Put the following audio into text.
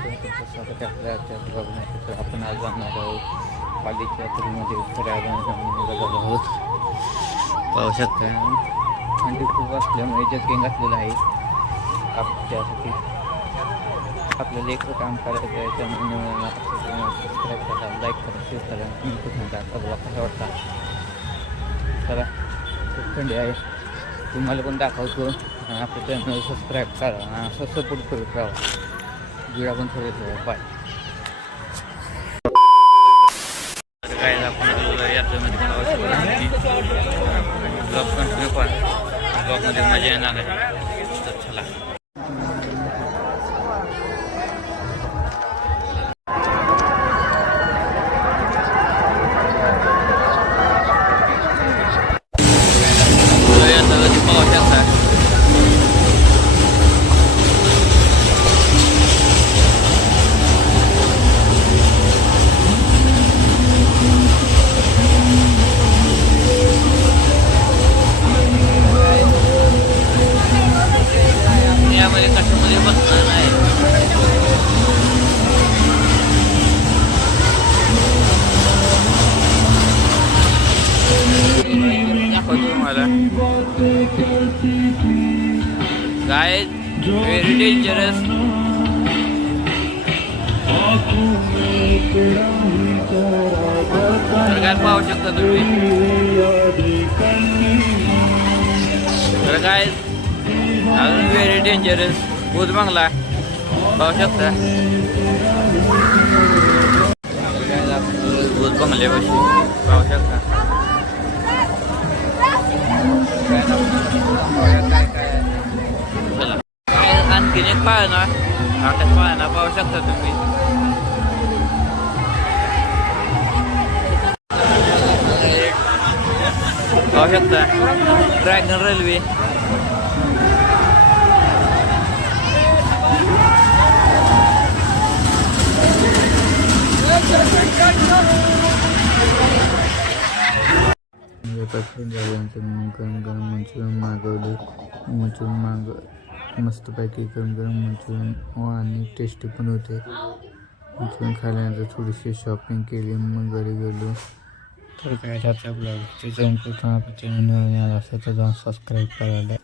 स्वागत आहे आपल्या ब्लॉगमध्ये तर आपण आज जाणार आहोत पालिका तुरीमध्ये फिरायला आहोत पाहू शकता थंडी खूप असल्यामुळे जगिंग घातलेलं आहे आपल्यासाठी आपल्याला एक म्हणजे म्हणजे काम करायचं आहे त्यामुळे सबस्क्राईब करा लाईक करा शेअर करा तुम्ही सांगा आपल्याला कसा वाटता चला खूप थंडी आहे तुम्हाला पण दाखवतो. आणि आपल्या चॅनल सबस्क्राईब करा असं सपोर्ट करत राहा जुळा पण सगळे बाय काय आपण यात्रेमध्ये ब्लॉग कंटिन्यू करा ब्लॉगमध्ये मजा येणार आहे मला तुम्हाला. काय व्हेरी डेंजरस काय पाहू शकता तुम्ही. तर काय अजून व्हेरी डेंजरस भूत बांगला. पाहू शकता. भूत बंगले पाहू शकता चला काय आणखीन एक पाळणा आकाश पाळणा पाहू शकता तुम्ही पाहू शकता ड्रॅगन रेल्वे झाल्यानंतर मग गरम गरम मंचुरियन मागवले मंचुरियन माग मस्तपैकी गरम गरम मंचुरियन आणि टेस्टी पण होते. मंचुरियन खाल्यानंतर थोडीशी शॉपिंग केली मग घरी गेलो. तर काय त्याचा ब्लॉग ते जाऊन आपण चॅनल असेल तर जाऊन सबस्क्राईब करायला.